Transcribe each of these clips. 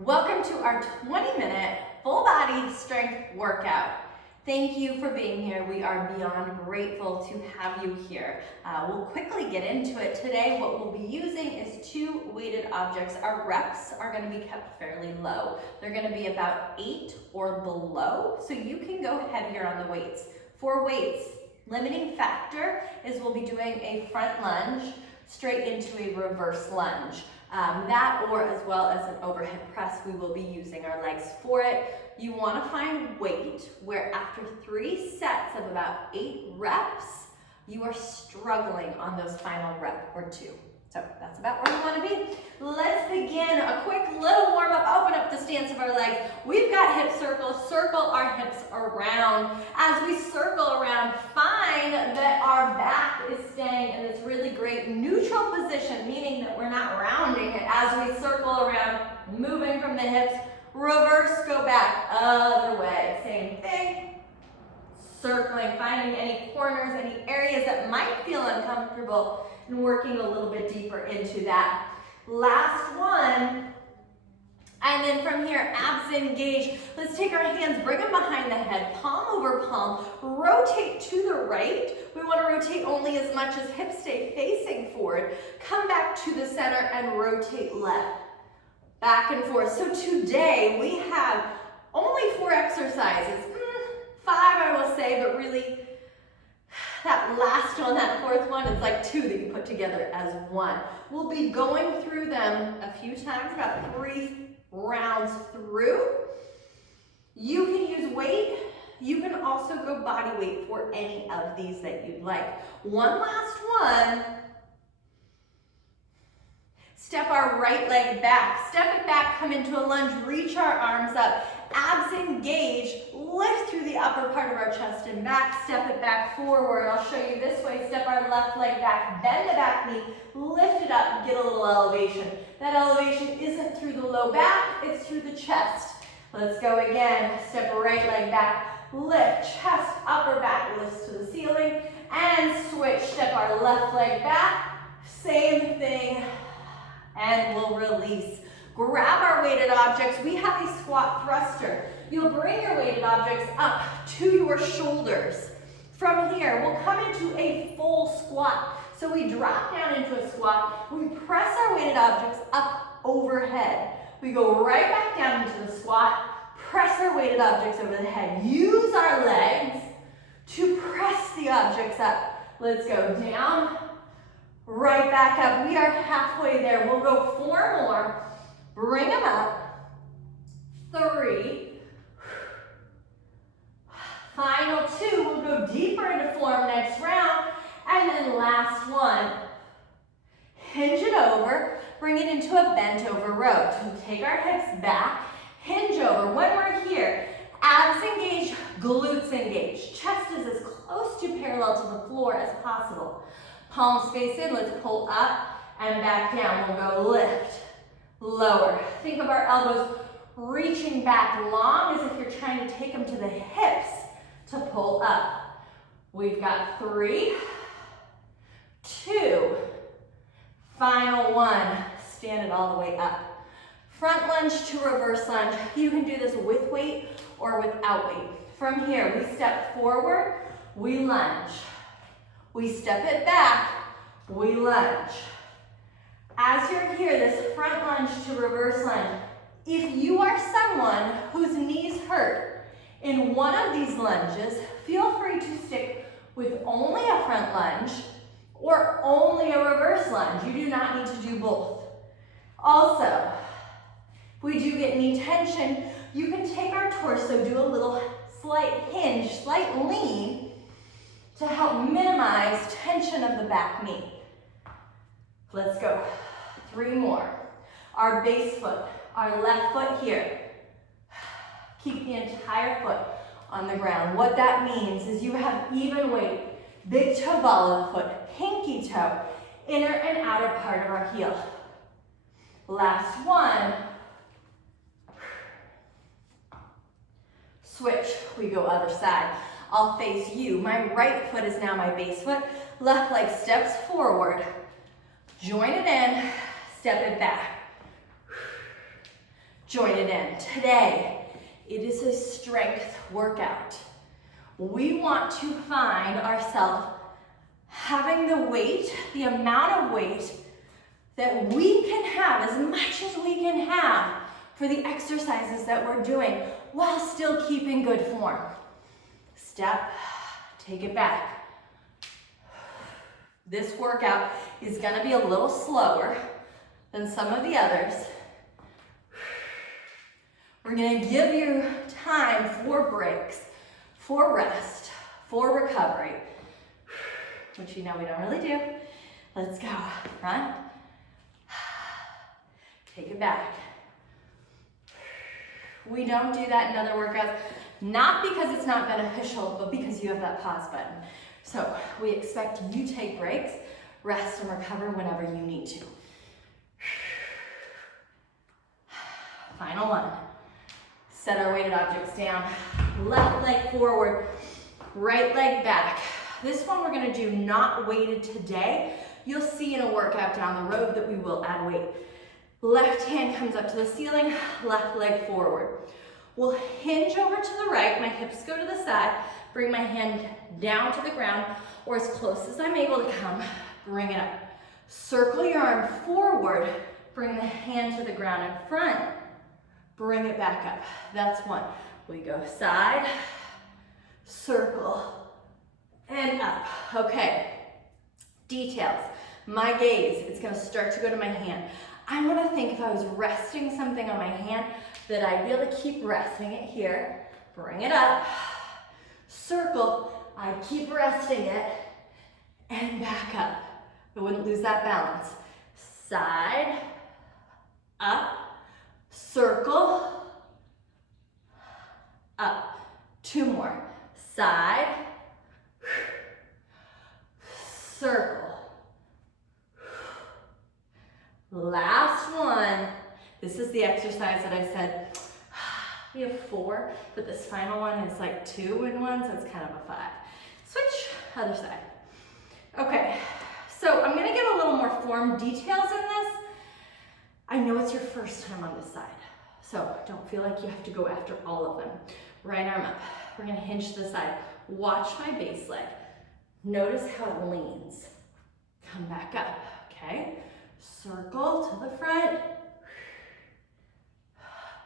Welcome to our 20-minute full body strength workout. Thank you for being here. We are beyond grateful to have you here. We'll quickly get into it. Today, what we'll be using is two weighted objects. Our reps are going to be kept fairly low. They're going to be about 8 or below, so you can go heavier on the weights. For weights, limiting factor is we'll be doing a front lunge straight into a reverse lunge. That or as well as an overhead press, we will be using our legs for it. You want to find weight where after 3 sets of about 8 reps, you are struggling on those final rep or 2. So that's about where we want to be. Let's begin. A quick little warm up. Open up the stance of our legs. We've got hip circles. Circle our hips around. As we circle around, find that our back is staying in this really great neutral position, meaning that we're not rounding it as we circle around, moving from the hips. Reverse, go back, other way. Same thing. Circling, finding any corners, any areas that might feel uncomfortable, and working a little bit deeper into that. Last one. And then from here, abs engaged. Let's take our hands, bring them behind the head, palm over palm, rotate to the right. We want to rotate only as much as hips stay facing forward. Come back to the center and rotate left. Back and forth. So today we have only 4 exercises. 5 I will say, but really that last one, that 4th one, it's like 2 that you put together as 1. We'll be going through them a few times, about 3 rounds through. You can use weight. You can also go body weight for any of these that you'd like. One last one. Step our right leg back. Step it back, come into a lunge, reach our arms up. Abs engage, lift through the upper part of our chest and back, step it back forward. I'll show you this way. Step our left leg back, bend the back knee, lift it up, get a little elevation. That elevation isn't through the low back, it's through the chest. Let's go again. Step right leg back, lift, chest, upper back lifts to the ceiling, and switch. Step our left leg back, same thing, and we'll release. Grab our weighted objects. We have a squat thruster. You'll bring your weighted objects up to your shoulders. From here, we'll come into a full squat. So we drop down into a squat. We press our weighted objects up overhead. We go right back down into the squat, press our weighted objects over the head. Use our legs to press the objects up. Let's go down, right back up. We are halfway there. We'll go 4 more. Bring them up. 3. Final 2. We'll go deeper into form next round. And then last one. Hinge it over. Bring it into a bent over row. So take our hips back. Hinge over. When we're here, abs engage, glutes engage. Chest is as close to parallel to the floor as possible. Palms face in. Let's pull up and back down. We'll go lift. Lower. Think of our elbows reaching back long as if you're trying to take them to the hips to pull up. We've got 3, 2, final 1. Stand it all the way up. Front lunge to reverse lunge. You can do this with weight or without weight. From here, we step forward, we lunge. We step it back, we lunge. As you're here, this front lunge to reverse lunge, if you are someone whose knees hurt in one of these lunges, feel free to stick with only a front lunge or only a reverse lunge. You do not need to do both. Also, if we do get knee tension, you can take our torso, do a little slight hinge, slight lean to help minimize tension of the back knee. Let's go. 3 more. Our base foot, our left foot here. Keep the entire foot on the ground. What that means is you have even weight. Big toe ball of the foot, pinky toe, inner and outer part of our heel. Last one. Switch, we go other side. I'll face you. My right foot is now my base foot. Left leg steps forward. Join it in, step it back. join it in. Today, it is a strength workout. We want to find ourselves having the weight, the amount of weight that we can have, as much as we can have for the exercises that we're doing while still keeping good form. Step, take it back. This workout is gonna be a little slower than some of the others. We're gonna give you time for breaks, for rest, for recovery, which you know we don't really do. Let's go. Front. Take it back. We don't do that in other workouts, not because it's not beneficial, but because you have that pause button. So we expect you take breaks, rest and recover whenever you need to. Final one. Set our weighted objects down. Left leg forward, right leg back. This one we're gonna do not weighted today. You'll see in a workout down the road that we will add weight. Left hand comes up to the ceiling, left leg forward. We'll hinge over to the right, my hips go to the side, bring my hand down to the ground, or as close as I'm able to come, bring it up. Circle your arm forward, bring the hand to the ground in front, bring it back up. That's one. We go side, circle, and up. Okay, details. My gaze, it's gonna start to go to my hand. I wanna think if I was resting something on my hand that I'd be able to keep resting it here, bring it up, circle, I keep resting it, and back up. I wouldn't lose that balance. Side, up, circle, up. Two more. Side, circle. Last one. This is the exercise that I said, we have 4, but this final one is like 2 in 1, so it's kind of a 5. Switch, other side. Okay, so I'm gonna give a little more form details in this. I know it's your first time on this side, so don't feel like you have to go after all of them. Right arm up. We're gonna hinge to the side. Watch my base leg. Notice how it leans. Come back up, okay? Circle to the front.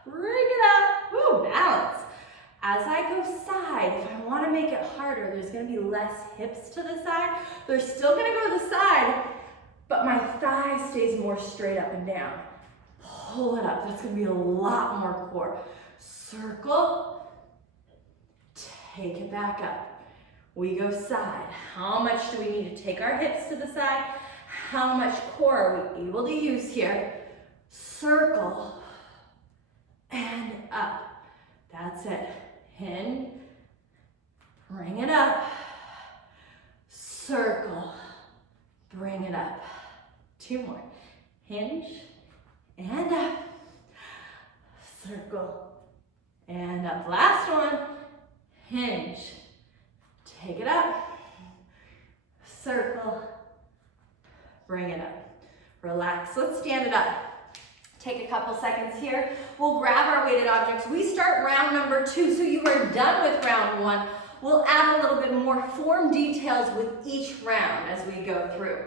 Bring it up. Woo, balance. As I go side, if I want to make it harder, there's going to be less hips to the side. They're still going to go to the side, but my thigh stays more straight up and down. Pull it up. That's going to be a lot more core. Circle. Take it back up. We go side. How much do we need to take our hips to the side? How much core are we able to use here? Circle and up. That's it. Hinge, bring it up. Circle, bring it up. 2 more. Hinge and up. Circle and up. Last one. Hinge. Take it up. Circle. Bring it up. Relax. Let's stand it up. Take a couple seconds here. We'll grab our weighted objects. We start round number 2, so you are done with round 1. We'll add a little bit more form details with each round as we go through.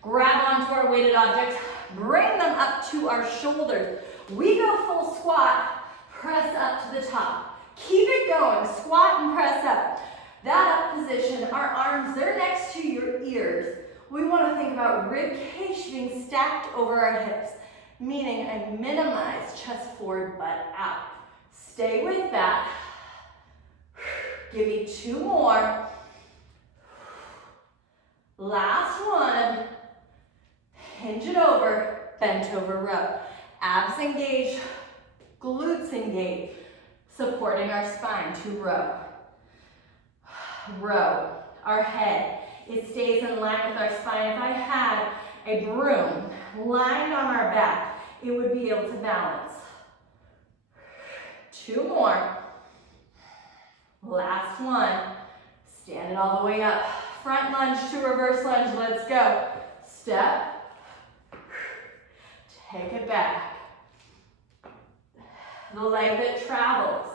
Grab onto our weighted objects. Bring them up to our shoulders. We go full squat. Press up to the top. Keep it going. Squat and press up. That up position, our arms, they're next to your ears. We want to think about rib cage being stacked over our hips, meaning I minimize chest forward, butt out. Stay with that. Give me 2 more. Last one. Hinge it over, bent over row. Abs engage, glutes engage, supporting our spine to row. Row. Our head, it stays in line with our spine. If I had a broom lined on our back, it would be able to balance. 2 more. Last one. Stand it all the way up. Front lunge to reverse lunge. Let's go. Step. Take it back. the leg that travels.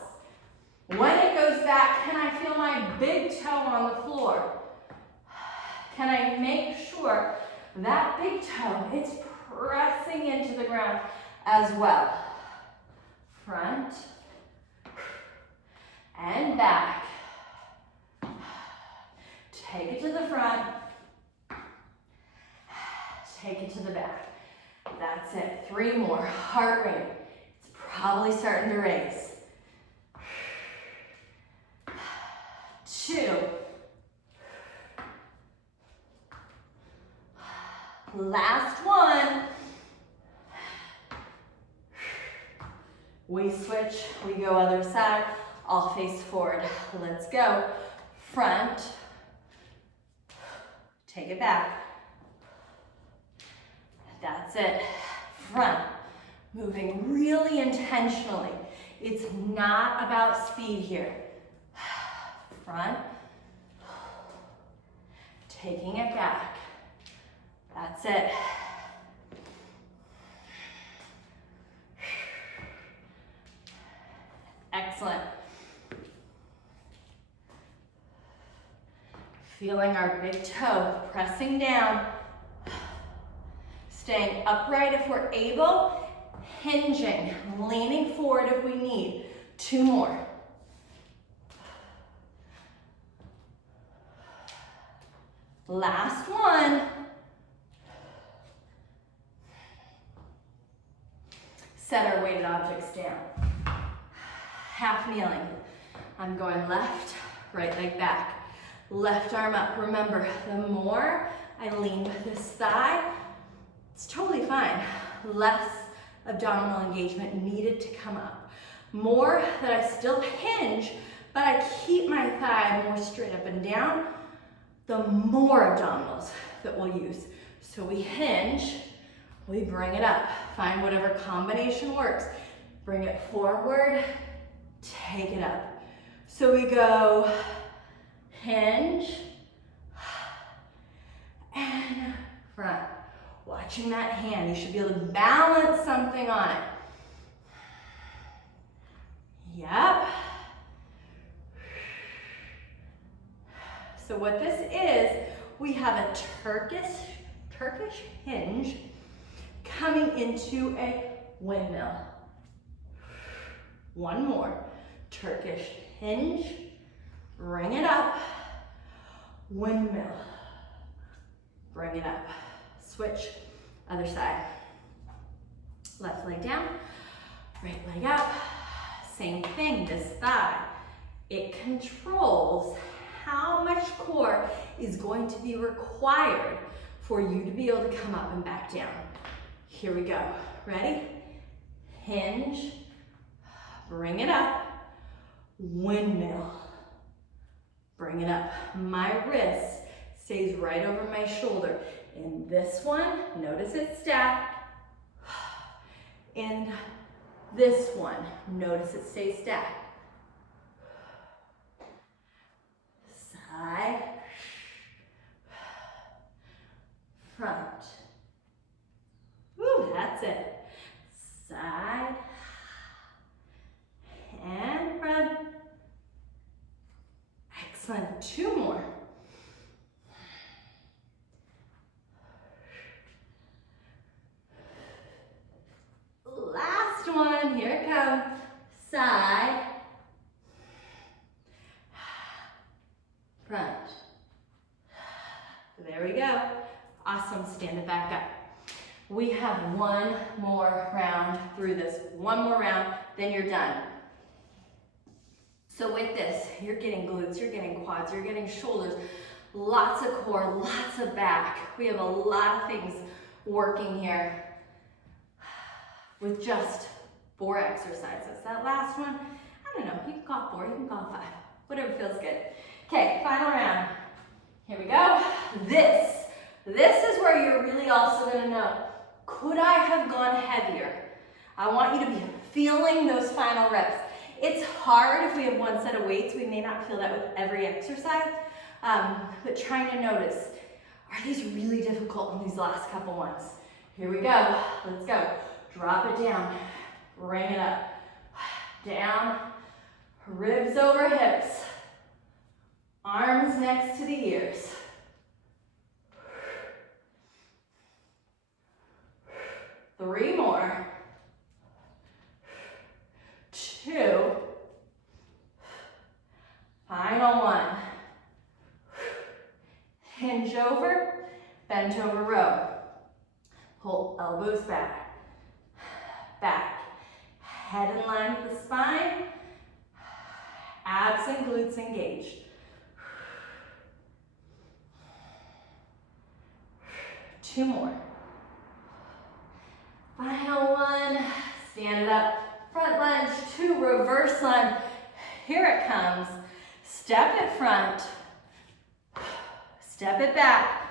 When it goes back, can I feel my big toe on the floor? Can I make sure that big toe is pressing into the ground as well? Front and back. Take it to the front. Take it to the back. That's it. 3 more. Heart rate. It's probably starting to raise. 2. Last one. We switch. We go other side. I'll face forward. Let's go. Front. Take it back. That's it. Front. Moving really intentionally. It's not about speed here. Front. Taking it back. That's it. Excellent. Feeling our big toe pressing down. Staying upright if we're able. Hinging, leaning forward if we need. 2 more. Last one. Set our weighted objects down. Half kneeling. I'm going left, right leg back. Left arm up. Remember, the more I lean with this thigh, it's totally fine. Less abdominal engagement needed to come up. More that I still hinge, but I keep my thigh more straight up and down, the more abdominals that we'll use. So we hinge, we bring it up. Find whatever combination works. Bring it forward, take it up. So we go hinge and front. Watching that hand, you should be able to balance something on it. Yep. So what this is, we have a Turkish hinge coming into a windmill. One more. Turkish hinge, bring it up, windmill, bring it up. Switch, other side. Left leg down, right leg up. Same thing, this thigh. It controls how much core is going to be required for you to be able to come up and back down. Here we go. Ready? Hinge, bring it up, windmill, bring it up. My wrist stays right over my shoulder. In this one, notice it's stacked. In this one, notice it stays stacked. Side, front. Woo, that's it. Side and front. Excellent. 2 more. Last one, here it comes. Side, front. There we go. Awesome, stand it back up. We have one more round through this. One more round, then you're done. So with this, you're getting glutes, you're getting quads, you're getting shoulders, lots of core, lots of back. We have a lot of things working here with just 4 exercises. That last one, I don't know, you can call it 4, you can call it 5, whatever feels good. Okay, final round. Here we go. This is where you're really also gonna know, could I have gone heavier? I want you to be feeling those final reps. It's hard if we have one set of weights, we may not feel that with every exercise, but trying to notice, are these really difficult in these last couple ones? Here we go, let's go. Drop it down, bring it up. Down, ribs over hips, arms next to the ears. Three more. Two. Final one. Hinge over, bent over row. Pull elbows back. Back. Head in line with the spine. Abs and glutes engaged. Two more. Final one. Stand it up. Front lunge to reverse lunge. Here it comes. Step it front. Step it back.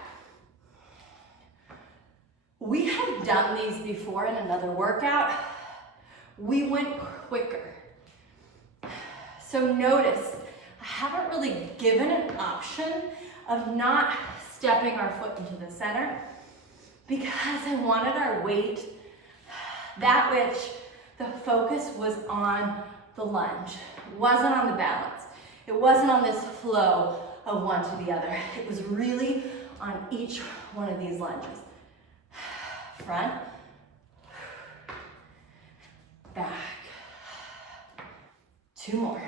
We have done these before in another workout. We went quicker. So notice, I haven't really given an option of not stepping our foot into the center because I wanted our weight, that which the focus was on the lunge. It wasn't on the balance. It wasn't on this flow of one to the other. It was really on each one of these lunges. Front, back. Two more.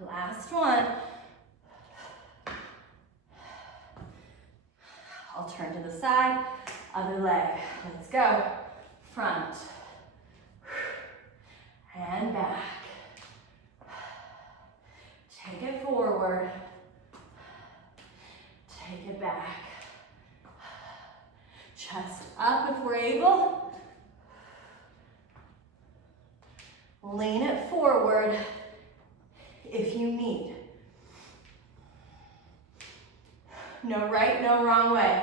Last one. I'll turn to the side, other leg. Let's go. Front and back. Take it forward. Take it back. Chest up if we're able. Lean it forward if you need. No right, no wrong way.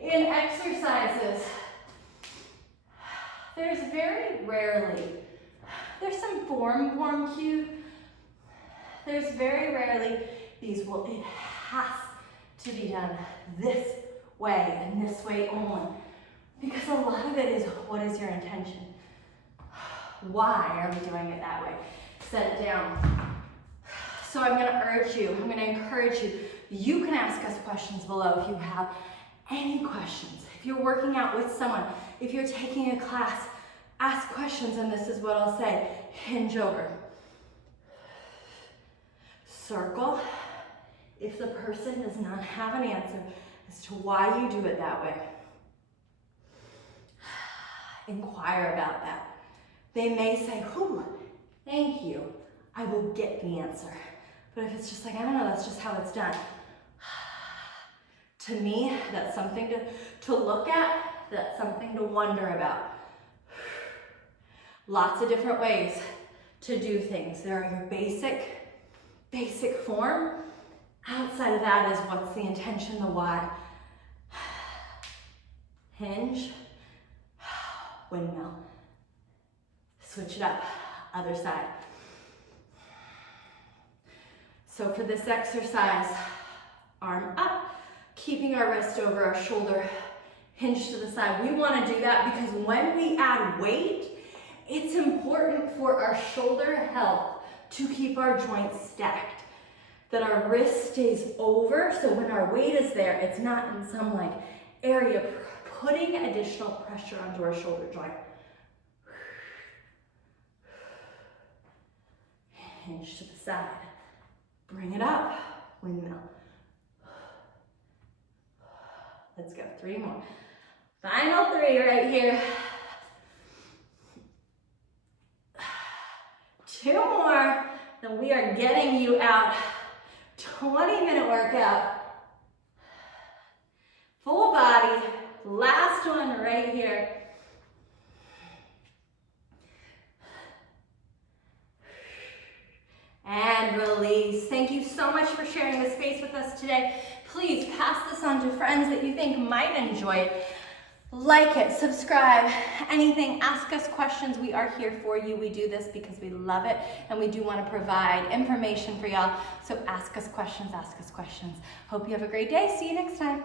In exercises, there's very rarely, there's some form cue. There's very rarely it has to be done this way and this way only. Because a lot of it is, what is your intention? Why are we doing it that way? Set it down. So I'm gonna encourage you. You can ask us questions below if you have any questions. If you're working out with someone, if you're taking a class, ask questions, and this is what I'll say. Hinge over. Circle if the person does not have an answer as to why you do it that way. Inquire about that. They may say, "Whew, thank you, I will get the answer." But if it's just like, "I don't know, that's just how it's done." To me, that's something to look at, that's something to wonder about. Lots of different ways to do things. There are your basic form. Outside of that is what's the intention, the why. Hinge, windmill. Switch it up, other side. So for this exercise, arm up, keeping our wrist over our shoulder, hinge to the side. We want to do that because when we add weight, it's important for our shoulder health to keep our joints stacked, that our wrist stays over, so when our weight is there, it's not in some like area putting additional pressure onto our shoulder joint. Hinge to the side. Bring it up, windmill. Let's go, 3 more. Final 3 right here. 2 more, then we are getting you out. 20-minute workout. Full body, last one right here. And release. Thank you so much for sharing this space with us today. Please pass this on to friends that you think might enjoy it. Like it, subscribe, anything, ask us questions. We are here for you. We do this because we love it and we do want to provide information for y'all. So ask us questions, ask us questions. Hope you have a great day. See you next time.